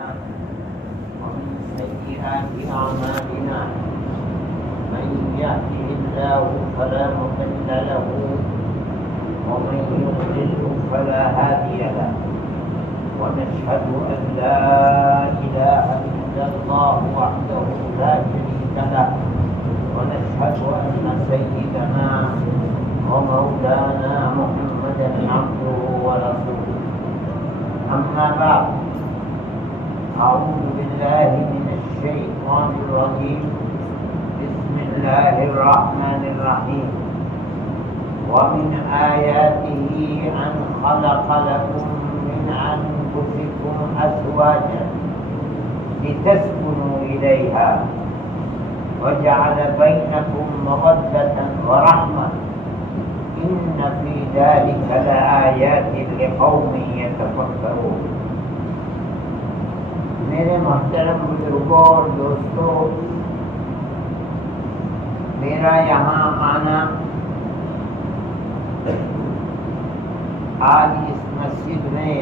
ومن سيئات أعمالنا من يهده الله فلا مضل له ومن يضلل فلا هادي له ونشهد أن لا إله إلا الله وحده لا شريك له ونشهد أن سيدنا ومولانا محمدا عبده ورسوله أما بعد أعوذ بالله من الشيطان الرجيم بسم الله الرحمن الرحيم ومن آياته أن خلق لكم من أنفسكم أزواجا لتسكنوا إليها وجعل بينكم مودة ورحمة إن في ذلك لآيات لقوم يتفكرون. میرے محترم بزرگوں اور دوستوں، میرا یہاں آنا آج اس مسجد میں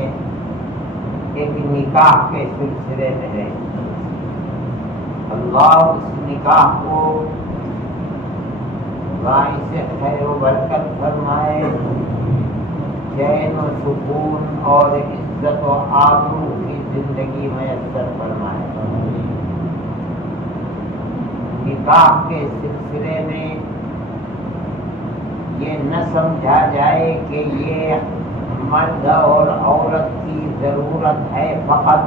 ایک نکاح کے سلسلے میں ہے. اللہ اس نکاح کو باعث خیر و برکت فرمائے، چین و سکون اور عزت و آبرو کی زندگی میسر فرمائے. نکاح کے سلسلے میں یہ نہ سمجھا جائے کہ یہ مرد اور عورت کی ضرورت ہے فقط،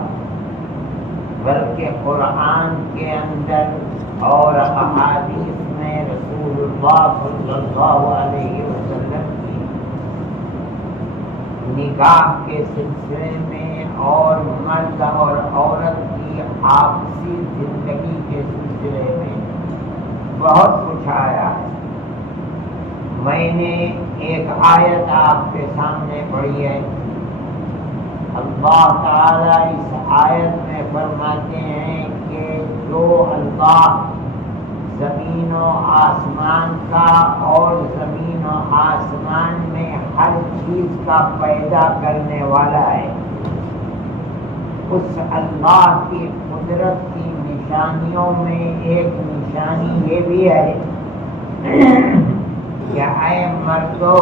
بلکہ قرآن کے اندر اور احادیث میں رسول اللہ صلی اللہ علیہ وسلم کی نکاح کے سلسلے میں اور مرد اور عورت کی آپسی زندگی کے سلسلے میں بہت کچھ آیا ہے. میں نے ایک آیت آپ کے سامنے پڑھی ہے. اللہ تعالیٰ اس آیت میں فرماتے ہیں کہ جو اللہ زمین و آسمان کا اور زمین و آسمان میں ہر چیز کا پیدا کرنے والا ہے، اس اللہ کی قدرت کی نشانیوں میں ایک نشانی یہ بھی ہے کہ اے مردو،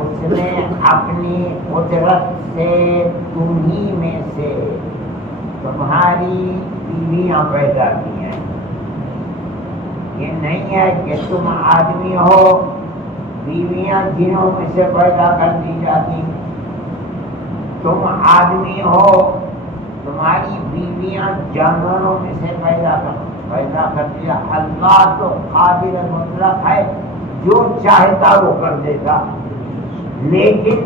اس نے اپنی قدرت سے تمہیں میں سے تمہاری بیویاں پیدا کی ہیں. یہ نہیں ہے کہ تم آدمی ہو بیویاں جنوں میں سے پیدا کر دی جاتی. تم آدمی ہو تمہاری بیویاں جانوروں میں سے پیدا کر دیا. اللہ تو قادر مطلق ہے، جو چاہتا وہ کر دیتا. لیکن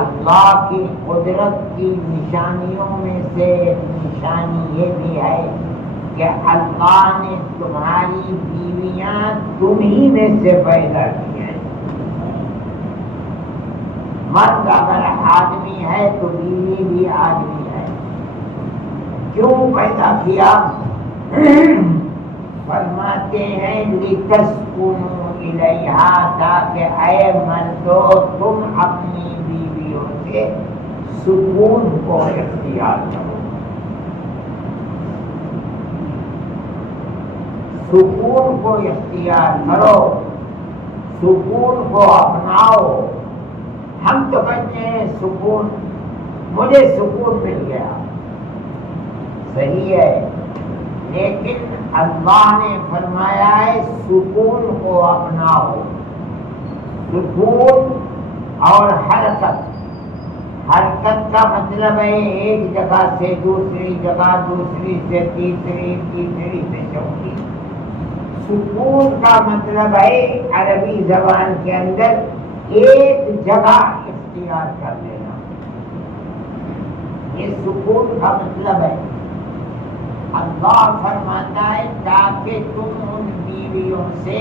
اللہ کی قدرت کی نشانیوں میں سے نشانی یہ بھی ہے کہ اللہ نے تمہاری بیویاں تمہیں میں سے پیدا کی ہیں. مرد اگر آدمی ہے تو بیوی بھی آدمی ہے. کیوں پیدا کیا؟ فرماتے ہیں لِتَسْكُنُوا إِلَيْهَا، تاکہ اے مردو تم اپنی بیویوں سے سکون کو اختیار کرو. سکون کو اختیار کرو، سکون کو اپناؤ. ہم تو کہتے ہیں سکون، مجھے سکون مل گیا، صحیح ہے، لیکن اللہ نے فرمایا ہے سکون کو اپناؤ. سکون اور حرکت کا مطلب ہے ایک جگہ سے دوسری جگہ، دوسری سے تیسری، تیسری سے چوتھی. سکون کا مطلب ہے عربی زبان کے اندر ایک جگہ اختیار کر لینا. یہ سکون کا مطلب ہے. اللہ فرماتا ہے تاکہ تم ان بیویوں سے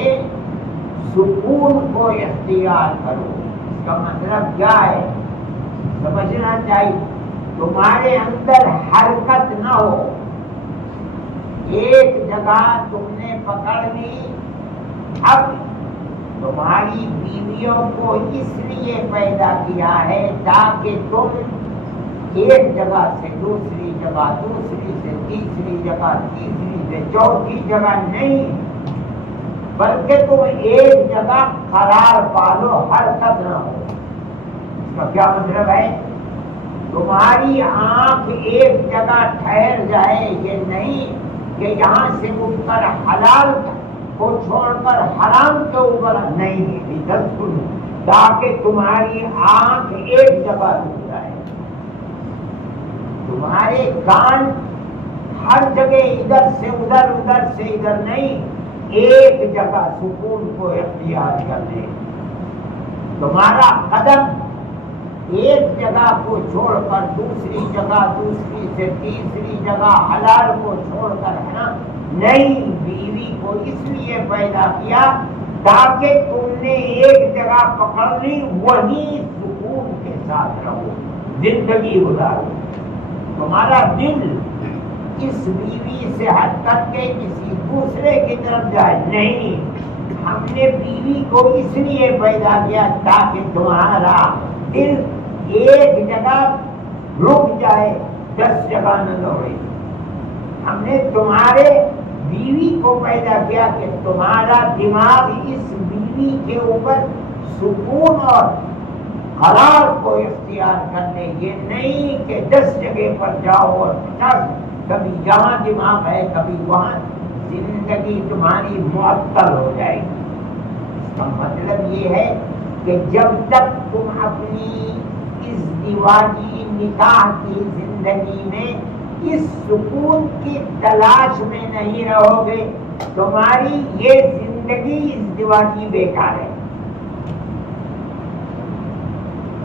سکون کو اختیار کرو. اس کا مطلب کیا ہے سمجھنا چاہیے. تمہارے اندر حرکت نہ ہو، ایک جگہ تم نے پکڑ لی. اب تمہاری بیویوں کو اس لیے پیدا کیا ہے تاکہ تم ایک جگہ سے دوسری جگہ، دوسری سے تیسری جگہ، تیسری سے چوتھی جگہ نہیں، بلکہ تم ایک جگہ قرار پالو، حرکت نہ ہو۔ اس کا کیا مطلب ہے؟ تمہاری آنکھ ایک جگہ ٹھہر جائے، یہ نہیں کہ یہاں سے اٹھ کر حلال کو چھوڑ کر حرام کے اوپر نہیں، تاکہ تمہاری آنکھ ایک جگہ رک جائے۔ تمہارے کان ہر جگہ ادھر سے ادھر، ادھر سے ادھر نہیں، ایک جگہ سکون کو اختیار کر لے۔ تمہارا قدم ایک جگہ کو چھوڑ کر دوسری جگہ، دوسری سے تیسری جگہ، حلال کو چھوڑ کر ہے نا، نئی بیوی کو اس لیے پیدا کیا تاکہ تم نے ایک جگہ پکڑ لی، وہی سکون کے ساتھ رہو، زندگی گزارو۔ تمہارا دل اس بیوی سے ہٹ کر کے کسی دوسرے کی طرف جائے نہیں۔ ہم نے بیوی کو اس لیے پیدا کیا تاکہ تمہارا دل ایک جگہ رک جائے، 10 جگہ نہ دوڑے۔ ہم نے تمہارے بیوی کو پیدا کیا کہ تمہارا دماغ اس بیوی کے اوپر سکون اور قرار کو اختیار کر لے، یہ نہیں کہ 10 جگہ پر جاؤ اور 50، کبھی یہاں دماغ ہے کبھی وہاں، زندگی تمہاری معطل ہو جائے گی۔ اس کا مطلب یہ ہے کہ جب تک تم اپنی ازدواجی نکاح کی زندگی میں اس سکون کی تلاش میں نہیں رہو گے، تمہاری یہ زندگی ازدواجی بیکار ہے۔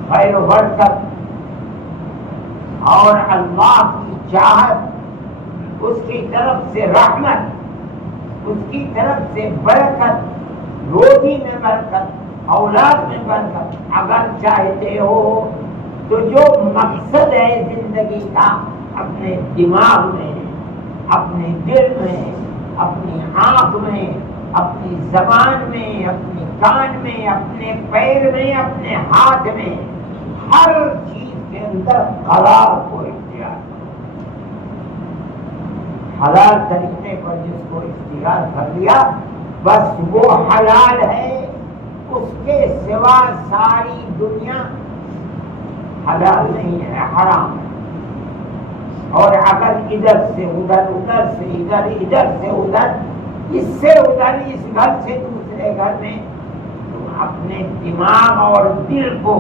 خیر و برکت اور اللہ کی چاہت، اس کی طرف سے رحمت، اس کی طرف سے برکت، روزی میں برکت، اولاد میں برکت اگر چاہتے ہو تو جو مقصد ہے زندگی کا، اپنے دماغ میں، اپنے دل میں، اپنی آنکھ میں، اپنی زبان میں، اپنے کان میں، اپنے پیر میں، اپنے ہاتھ میں، ہر چیز کے اندر قرار کو اختیار کرو۔ حلال طریقے پر جس کو اختیار کر لیا بس وہ حلال ہے، اس کے سوا ساری دنیا حلال نہیں ہے، حرام ہے۔ اور اگر ادھر سے ادھر، ادھر سے ادھر، ادھر سے ادھر، اس سے ادھر، اس گھر سے دوسرے گھر میں تم اپنے دماغ اور دل کو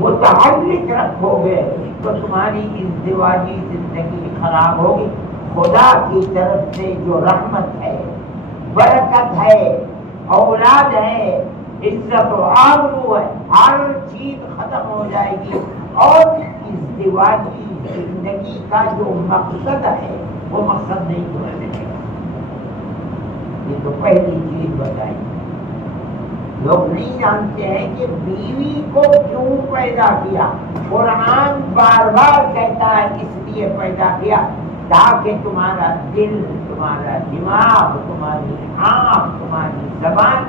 متحرک رکھو گے تو تمہاری ازدواجی زندگی خراب ہوگی۔ خدا کی طرف سے جو رحمت ہے، برکت ہے، اولاد ہے، عزت و آبرو ہے، ہر چیز ختم ہو جائے گی، اور ازدواجی زندگی کا جو مقصد ہے وہ مقصد نہیں تمہیں ملے گا۔ یہ تو پہلی چیز بتائی۔ لوگ نہیں جانتے ہیں کہ بیوی کو کیوں پیدا کیا۔ قرآن بار بار کہتا ہے اس لیے پیدا کیا تاکہ تمہارا دل، تمہارا دماغ، تمہاری آنکھ، تمہاری زبان،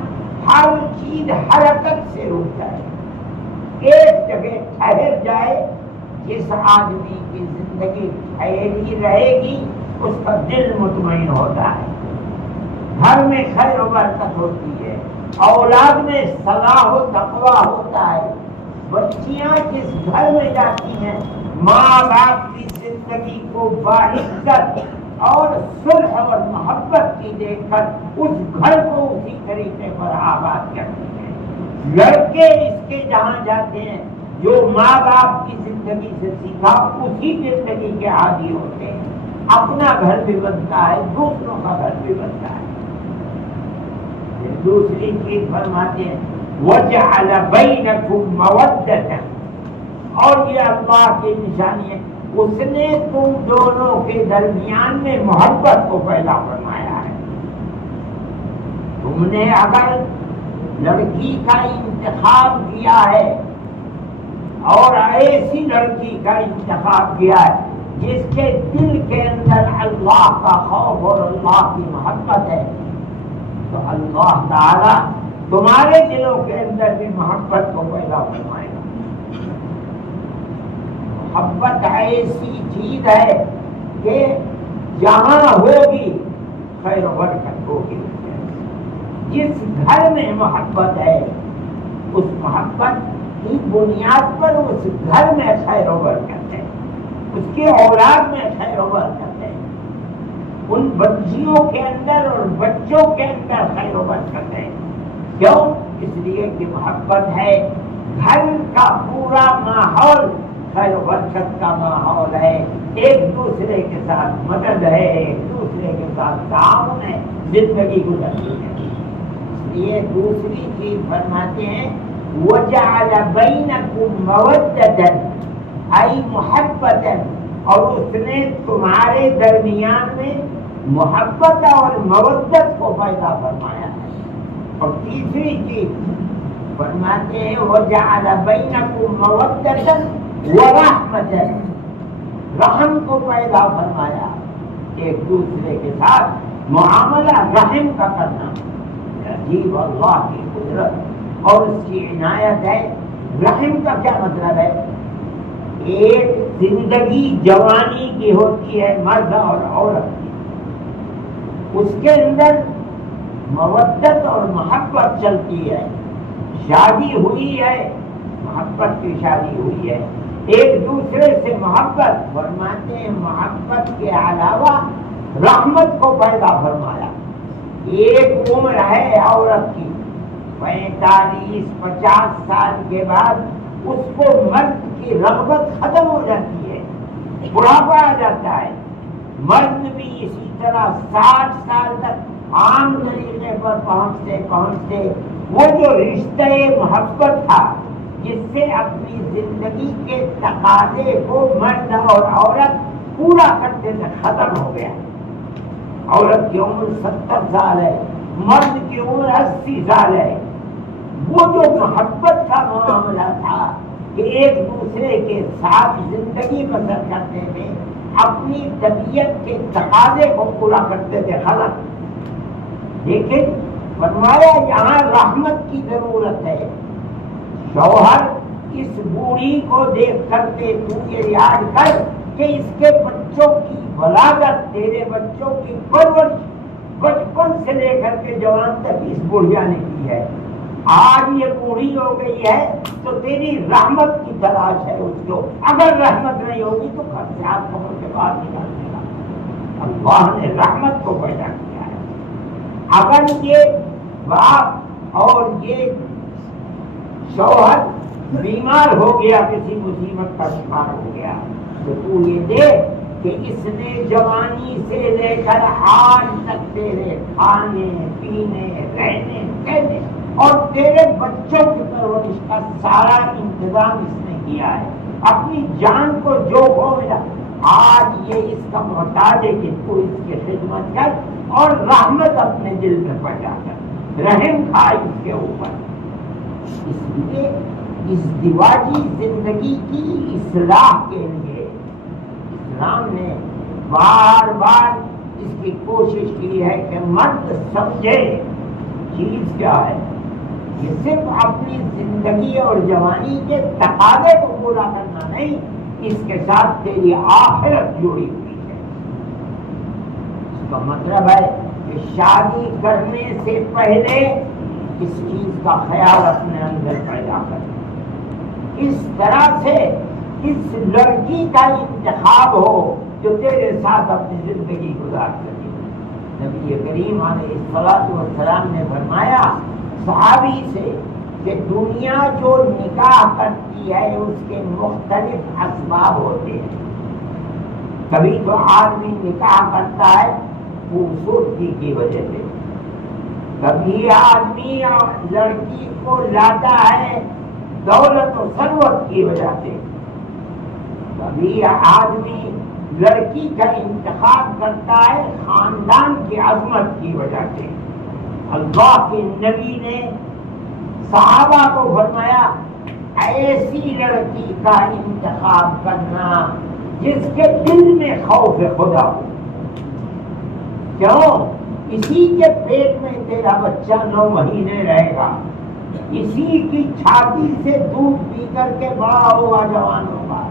ہر چیز حرکت سے رک جائے، ایک جگہ ٹھہر جائے۔ جس آدمی کی زندگی ٹھہری رہے گی اس کا دل مطمئن ہوتا ہے، گھر میں خیر و برکت ہوتی ہے، اولاد میں صلاح و تقویٰ ہوتا ہے۔ بچیاں جس گھر میں جاتی ہیں ماں باپ کی زندگی کو باعزت اور صلح اور محبت کی دیکھ کر اس گھر کو اسی طریقے پر آباد کرتی ہیں۔ لڑکے اس کے جہاں جاتے ہیں جو ماں باپ کی زندگی سے سیکھا اسی زندگی کے عادی ہوتے ہیں، اپنا گھر بھی بنتا ہے، دوسروں کا گھر بھی بنتا ہے۔ دوسری چیز فرماتے ہیں وَجَعَلَ بَيْنَكُمْ مَوَدَّةً، اور یہ اللہ کی نشانی ہے، اس نے تم دونوں کے درمیان میں محبت کو پیدا فرمایا ہے۔ تم نے اگر لڑکی کا انتخاب کیا ہے اور ایسی لڑکی کا انتخاب کیا ہے جس کے دل کے اندر اللہ کا خوف اور اللہ کی محبت ہے، تو اللہ تعالی تمہارے دلوں کے اندر بھی محبت کو پیدا فرمائے گا۔ محبت ایسی چیز ہے کہ جہاں ہوگی خیر و برکت ہوگی. جس گھر میں محبت ہے اس محبت کی بنیاد پر اس گھر میں خیر و برکت ہے, اس کے اولاد میں خیر و برکت ہے, ان بچیوں کے اندر اور بچوں کے اندر خیر و برکت ہے. کیوں؟ اس لیے کہ محبت ہے. گھر کا پورا ماحول خیر و برکت کا ماحول ہے, ایک دوسرے کے ساتھ مدد ہے, ایک دوسرے کے ساتھ تعاون ہے, زندگی گزرتی ہے. اس لیے دوسری چیز فرماتے ہیں وَجَعَلَ بَيْنَكُمْ مَوَدَّةً أي محبتاً, اور اس نے تمہارے درمیان میں محبت اور مودت کو پیدا فرمایا ہے. اور تیسری چیز فرماتے ہیں وَجَعَلَ بَيْنَكُمْ مَوَدَّةً وَرَحْمَةً, رحم کو پیدا فرمایا, ایک دوسرے کے ساتھ معاملہ رحم کا کرنا. عجیب اللہ کی قدرت اور اس کی عنایت ہے. رحم کا کیا مطلب ہے؟ ایک زندگی جوانی کی ہوتی ہے مرد اور عورت کی, اس کے اندر مودت اور محبت چلتی ہے, شادی ہوئی ہے, محبت کی شادی ہوئی ہے, ایک دوسرے سے محبت. فرماتے ہیں محبت کے علاوہ رحمت کو پیدا فرمایا. ایک عمر ہے عورت کی 45-50 سال کے بعد اس کو مرد کی رغبت ختم ہو جاتی ہے, بڑھاپا آ جاتا ہے. مرد بھی اسی طرح 60 سال تک عام طریقے پر پہنچتے وہ جو رشتہ محبت تھا جس سے اپنی زندگی کے تقاضے کو مرد اور عورت پورا کرتے تھے, ختم ہو گیا. عورت کی عمر 70 سال ہے, مرد کی عمر 80 سال ہے. وہ جو محبت کا معاملہ تھا کہ ایک دوسرے کے ساتھ زندگی بسر کرتے تھے, اپنی طبیعت کے تقاضے کو پورا کرتے تھے, ختم. لیکن فرمایا یہاں رحمت کی ضرورت ہے. شوہر اس بوڑھی کو دیکھ کرتے تو یہ یاد کر کہ اس کے بچوں کی بلاغت, تیرے بچوں کی پرورش بچپن سے لے کر کے جوان تک اس بڑھیا نے کی ہے. آج یہ بوڑھی ہو گئی ہے تو تیری رحمت کی تلاش ہے اس کو. اگر رحمت نہیں ہوگی تو گھر سے آپ کو کے باہر نکال دے گا. اللہ نے رحمت کو پیدا کیا ہے. اگر یہ باپ اور یہ شوہر بیمار ہو گیا, کسی مصیبت کا شکار ہو گیا, تو تو یہ دیکھ کہ اس نے جوانی سے لے کر آج تک تیرے کھانے پینے رہنے کہنے اور تیرے بچوں کی پرورش کا سارا انتظام اس نے کیا ہے. اپنی جان کو جو ہو ملا, آج یہ اس کا محتاج ہے کہ تو اس کی خدمت کر اور رحمت اپنے دل میں پیدا کر, رحم کھا اس کے اوپر. اس لیے ازدواجی زندگی کی اصلاح کے لیے اسلام نے بار بار اس کی کوشش کی ہے کہ مرد سمجھے چیز کیا ہے. یہ صرف اپنی زندگی اور جوانی کے تقاضے کو پورا کرنا نہیں, اس کے ساتھ تیری آخرت جڑی ہوئی ہے. اس کا مطلب ہے کہ شادی کرنے سے پہلے اس چیز کا خیال اپنے اندر پیدا کر. اس طرح سے اس لڑکی کا انتخاب ہو جو تیرے ساتھ اپنی زندگی گزار سکے. نبی کریم علیہ الصلوۃ والسلام نے فرمایا صحابی سے کہ دنیا جو نکاح کرتی ہے اس کے مختلف اسباب ہوتے ہیں. کبھی تو آدمی نکاح کرتا ہے خوبصورتی کی وجہ سے, کبھی آدمی لڑکی کو لاتا ہے دولت و ثروت کی وجہ سے, کبھی آدمی لڑکی کا انتخاب کرتا ہے خاندان کی عظمت کی وجہ سے. اللہ کے نبی نے صحابہ کو فرمایا ایسی لڑکی کا انتخاب کرنا جس کے دل میں خوف خدا ہو. کیوں؟ اسی کے پیٹ میں تیرا بچہ 9 مہینے رہے گا, اسی کی چھاتی سے دودھ پی کر کے بڑا ہوگا, جوان ہوگا.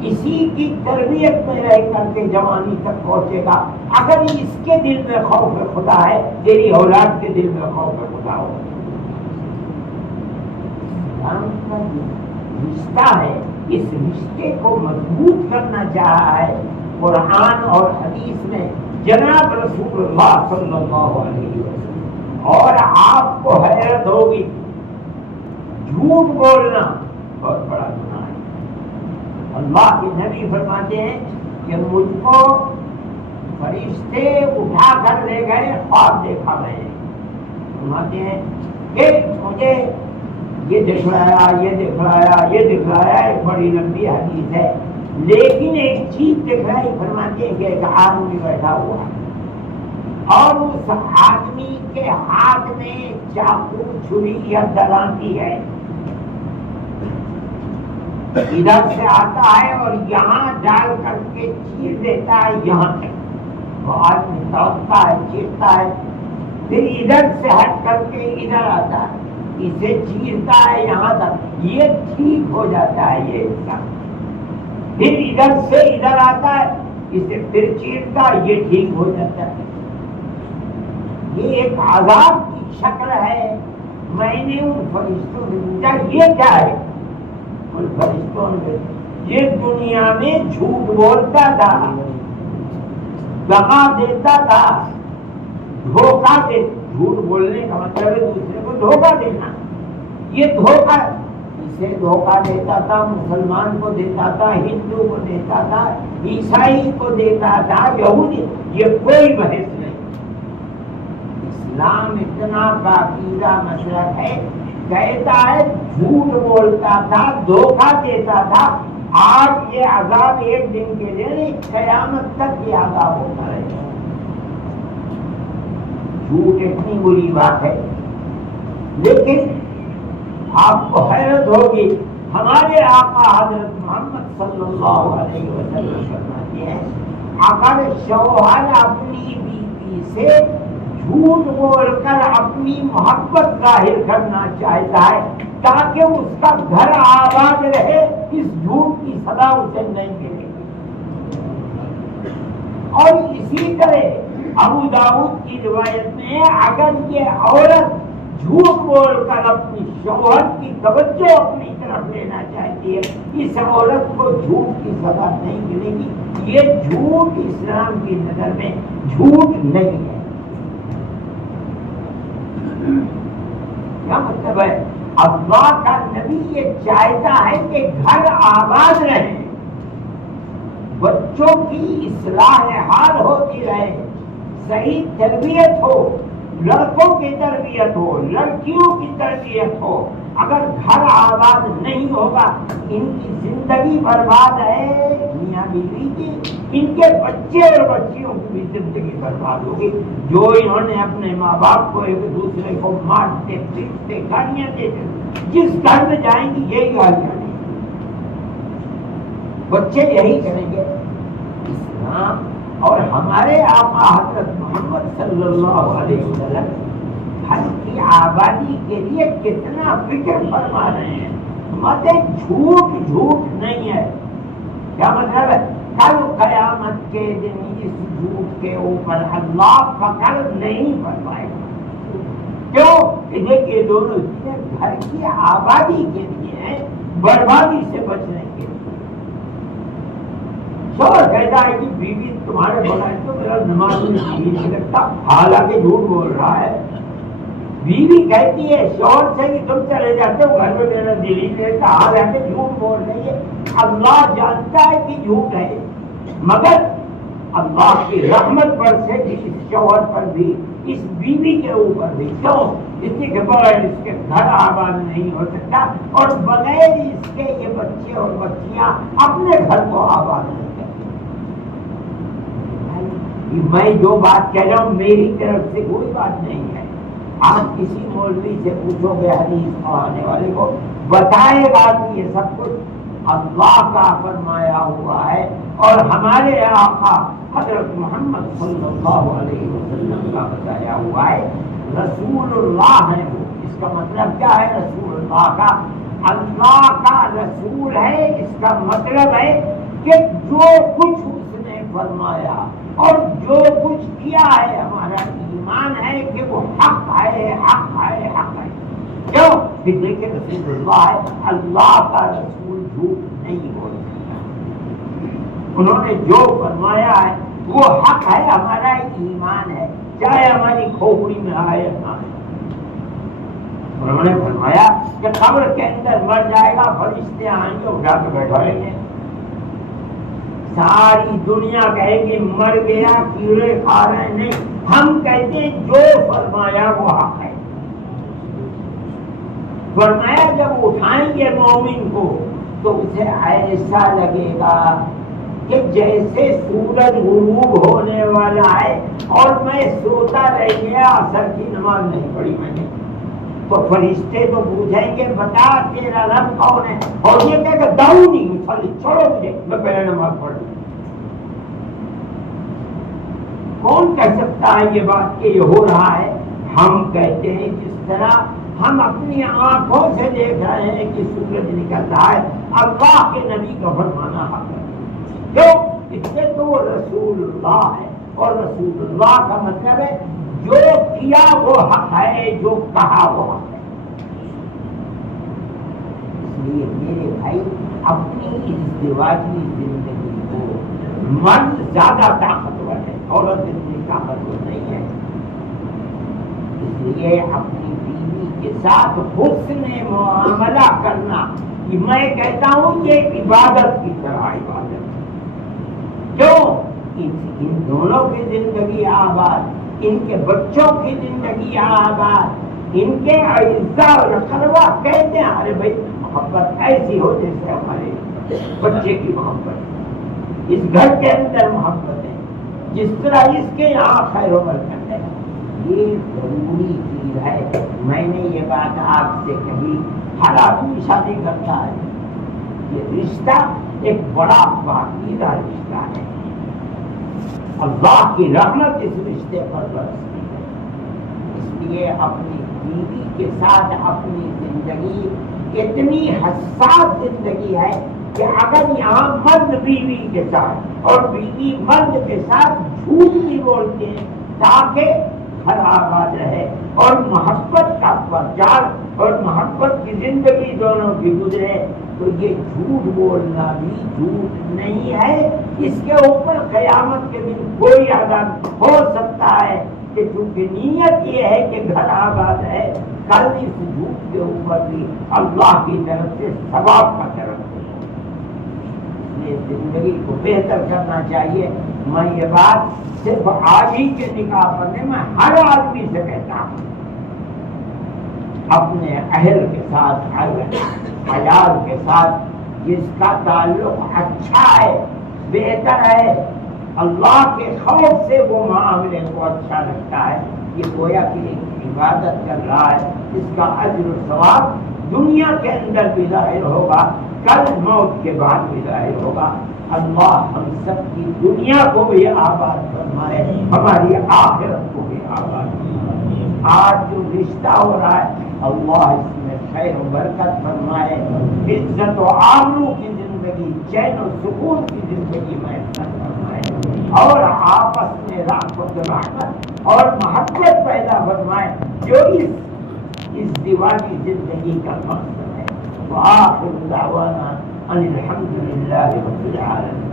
اسی کی تربیت میں رہ کر کے جوانی تک پہنچے گا. اگر اس کے دل میں خوف خدا ہے، تیری اولاد کے دل میں خوف خدا ہو. اسلام کا رشتہ ہے، اس رشتے کو مضبوط کرنا چاہا ہے قرآن اور حدیث میں جناب رسول اللہ صلی اللہ علیہ وسلم. اور آپ کو حیرت ہوگی، جھوٹ بولنا بہت بڑا گناہ ہے. اللہ کے نبی فرماتے ہیں کہ مجھ کو فرشتے اٹھا کر لے گئے، خواب دیکھا میں نے. فرماتے ہیں کہ مجھے یہ دکھلایا، یہ دکھلایا، یہ دکھلایا. ایک بڑی لمبی حدیث ہے، لیکن ایک چیز دکھلائی. فرماتے ہیں کہ ایک آدمی بیٹھا ہوا اور اس آدمی کے ہاتھ میں چاقو، چھری یا دلانتی ہے. ادھر سے آتا ہے اور یہاں ڈال کر کے چیر دیتا ہے یہاں تک. وہ آدمی دوڑتا ہے، چیرتا ہے، پھر ادھر سے ہٹ کر کے ادھر آتا ہے، اسے چیرتا ہے یہاں تک، یہ ٹھیک ہو جاتا ہے یہ انسان. پھر ادھر سے ادھر آتا ہے، اسے پھر چیرتا ہے، یہ ٹھیک ہو جاتا ہے. یہ ایک عذاب کی شکل ہے. میں نے ان فرشتوں سے پوچھا یہ کیا ہے؟ ان فرشتوں نے یہ دنیا میں جھوٹ بولتا تھا، دغا دیتا تھا، دھوکہ دے. جھوٹ بولنے کا مطلب ہے دوسرے کو دھوکہ دینا. یہ دھوکہ، اسے دھوکہ دیتا تھا، مسلمان کو دیتا تھا، ہندو کو دیتا تھا، عیسائی کو دیتا تھا، یہودی. یہ کوئی بحث نہیں. اسلام اتنا پاکیزہ مسلک ہے، کہتا ہے جھوٹ بولتا تھا، دھوکہ دیتا تھا. آج یہ عذاب ایک دن کے لیے نہیں، قیامت تک یہ عذاب ہوتا رہے گا. جھوٹ اتنی بری بات ہے. لیکن آپ کو حیرت ہوگی، ہمارے آقا حضرت محمد صلی اللہ علیہ وسلم فرماتے ہیں اگر شوہر اپنی بیوی سے جھوٹ بول کر اپنی محبت ظاہر کرنا چاہتا ہے تاکہ اس کا گھر آباد رہے، اس جھوٹ کی سزا اسے نہیں ملے گی. اور اسی طرح ابو داؤد کی روایت میں اگر یہ عورت جھوٹ بول کر اپنی شوہر کی توجہ اپنی طرف لینا چاہتی ہے، اس عورت کو جھوٹ کی سزا نہیں ملے گی. یہ جھوٹ اسلام کی نظر میں جھوٹ نہیں ہے. کیا مطلب ہے؟ اللہ کا نبی یہ چاہتا ہے کہ گھر آباد رہے، بچوں کی اصلاح حال ہوتی رہے، صحیح تربیت ہو، لڑکوں کی تربیت ہو، لڑکیوں کی تربیت ہو. اگر گھر آباد نہیں ہوگا ان کی زندگی برباد ہے، میاں بیوی کی، ان کے بچے اور بچیوں کی بھی زندگی برباد ہوگی. جو انہوں نے اپنے ماں باپ کو ایک دوسرے کو مارتے پیٹتے گالیاں دیتے، جس گھر میں جائیں گی یہی گالیاں دیں گے، بچے یہی کریں گے. اسلام اور ہمارے آقا حضرت محمد صلی اللہ علیہ وسلم گھر کی آبادی کے لیے کتنا فکر فرما رہے ہیں. مطلب جھوٹ نہیں ہے. کیا مطلب ہے؟ کل قیامت کے دن اس جھوٹ کے اوپر اللہ پکڑ نہیں فرمائے گا. کیوں؟ دیکھیے دونوں گھر کی آبادی کے لیے ہیں، بربادی سے بچنے کے لیے. شوہر کہتا ہے کہ بیوی تمہارے بغیر تو میرا نماز نہیں لگتا، حالانکہ جھوٹ بول رہا ہے. بیوی کہتی ہے شوہر سے کہ تم چلے جاتے ہو، گھر میں میرا دل ہی نہیں رہتا، حالانکہ جھوٹ بول رہی ہے. اللہ جانتا ہے کہ جھوٹ ہے، مگر اللہ کی رحمت پر سے اس شوہر پر بھی، اس بیوی کے اوپر بھی. کیوں؟ اس کے بغیر اس کے گھر آباد نہیں ہو سکتا، اور بغیر اس کے یہ بچے اور بچیاں اپنے گھر کو آباد نہیں کرتے. میں جو بات کہہ رہا ہوں میری طرف سے کوئی بات نہیں ہے. آپ کسی مولوی سے پوچھو گے حدیث پڑھانے والے کو بتائے گا کہ یہ سب کچھ اللہ کا فرمایا ہوا ہے اور ہمارے آقا حضرت محمد صلی اللہ علیہ وسلم کا بتایا ہوا ہے. رسول اللہ ہے وہ. اس کا مطلب کیا ہے رسول اللہ کا؟ اللہ کا رسول ہے. اس کا مطلب ہے کہ جو کچھ اس نے فرمایا اور جو کچھ کیا ہے ہمارا ایمان ہے کہ وہ حق ہے، حق ہے، حق ہے۔ کیوں؟ کہ دیکھیں رسول اللہ ہے، اللہ کا رسول جھوٹ نہیں بول سکتا۔ انہوں نے جو فرمایا ہے وہ حق ہے، ہمارا ایمان ہے، چاہے ہماری کھوپڑی میں آئے یا نہ آئے۔ انہوں نے فرمایا کہ قبر کے اندر مر جائے گا، فرشتے آئیں گے اٹھا کے بیٹھائیں گے، ساری دنیا کہے گی مر گیا، کیڑے کھا رہے ہیں، نہیں، ہم کہتے ہیں جو فرمایا وہ حق ہے۔ فرمایا جب اٹھائیں گے مومن کو تو اسے ایسا لگے گا کہ جیسے سورج غروب ہونے والا ہے اور میں سوتا رہ گیا، عصر کی نماز نہیں پڑھی میں نے۔ تو فرشتے تو پوچھیں گے بتا تیرا رب کون ہے، اور یہ کہے گا داؤ نہیں مسلی، چھوڑو مجھے، میں پہلے نماز پڑھ لوں۔ کون کہہ سکتا ہے یہ بات کہ یہ ہو رہا ہے؟ ہم کہتے ہیں جس طرح ہم اپنی آنکھوں سے دیکھ رہے ہیں کہ سورج نکل رہا ہے، اللہ کے نبی کا فرمانا حق ہے۔ کیوں؟ اس سے تو وہ رسول اللہ ہے، اور رسول اللہ کا مطلب ہے جو کیا وہ حق ہے، جو کہا وہ حق ہے۔ اس لیے میرے بھائی اپنی ازدواجی زندگی کو، مرد زیادہ طاقتور ہے، عورت اتنی طاقتور نہیں ہے، اس لیے اپنی بیوی کے ساتھ حسن معاملہ کرنا، میں کہتا ہوں یہ عبادت کی طرح عبادت ہے۔ کیوں؟ ان دونوں کی زندگی آباد، ان کے بچوں کی زندگی آباد، ان کے اعزاء اور اقربا کہتے ہیں ارے بھائی محبت ایسی ہو جیسے ہمارے بچے کی محبت، اس گھر کے اندر محبت ہے، جس طرح اس کے یہاں خیر و برکت ہے۔ یہ ضروری چیز ہے۔ میں نے یہ بات آپ سے کہی، ہر آدمی شادی کرتا ہے، یہ رشتہ ایک بڑا پاکیزہ رشتہ ہے، اللہ کی رحمت اس رشتے پر برستی ہے۔ اس لیے اپنی بیوی کے ساتھ اپنی زندگی اتنی حساس زندگی ہے کہ اگر یہاں مرد بیوی کے ساتھ اور بیوی مرد کے ساتھ جھوٹ نہیں بولتے ہیں تاکہ گھر آباد رہے اور محبت کا پرچار اور محبت کی زندگی دونوں کی گزرے، تو یہ جھوٹ بولنا بھی جھوٹ نہیں ہے۔ اس کے اوپر قیامت کے دن کوئی عذاب ہو سکتا ہے کہ چونکہ نیت یہ ہے کہ گھر آباد ہے، کل اس جھوٹ کے اوپر بھی اللہ کی طرف سے ثواب کا طرف ہے۔ اس لیے زندگی کو بہتر کرنا چاہیے۔ میں یہ بات صرف آج ہی کے نکاح پر نہیں، میں ہر آدمی سے کہتا ہوں، اپنے اہل کے ساتھ، عیال کے ساتھ جس کا تعلق اچھا ہے، بہتر ہے، اللہ کے خوف سے وہ معاملے کو اچھا رکھتا ہے، یہ گویا کہ ایک عبادت کر رہا ہے، اس کا اجر و ثواب دنیا کے اندر بھی ظاہر ہوگا، کل موت کے بعد بھی ظاہر ہوگا۔ اللہ ہم سب کی دنیا کو بھی آباد فرمائے، ہماری آخرت کو بھی آباد فرمائے۔ آج جو رشتہ ہو رہا ہے اللہ اس میں خیر و برکت فرمائے، عزت و آبرو کی زندگی، چین و سکون کی زندگی میں فرمائے، اور آپس میں رحمت و رحمت اور محبت پیدا فرمائے، جو اس دیوالی زندگی کا مقصد ہے۔ وآخر دعوانا ان الحمد للہ رب العالمین۔